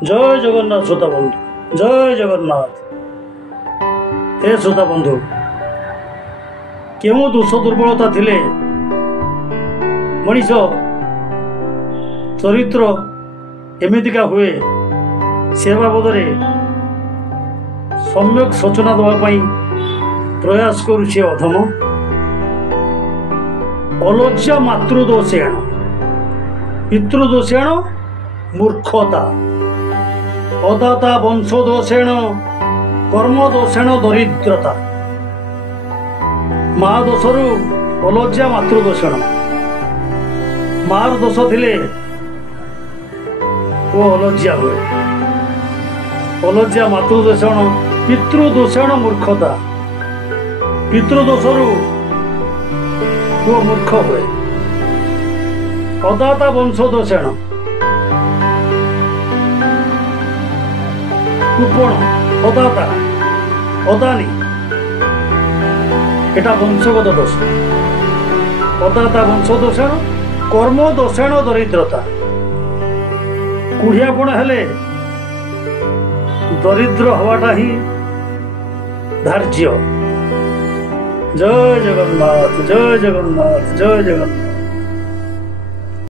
जय जगन्नाथ श्रोता बंधु, जय जगन्नाथ। हे श्रोता बंधु, केउ दोष दुर्बलता थिले मनीष चरित्र एमितिका हुए से बाबद सम्यक सूचना देवाई प्रयास करुचे अधम। अलज्जा मातृदोषेण पितृदोषेण मूर्खता, अदाता वंशदोषेण कर्मदोषेण दरिद्रता। माँ दोषरु अलज्जा मातृदोषेण, मार दोष थिले वो अलज्जा हुए। अलज्जा मातृदोषेण पितृदोषेण मूर्खता, पितृदोषरु वो मूर्ख हुए। अदाता वंशदोषेण कुपण, अदाता अदानी एटा वंशगत दोष। अदाता वंशदोषेण कर्मदोषेण दरिद्रता। कुढ़ियापण हेले दरिद्र हवाटा ही धार्य। जय जगन्नाथ, जय जगन्नाथ, जय जगन्नाथ।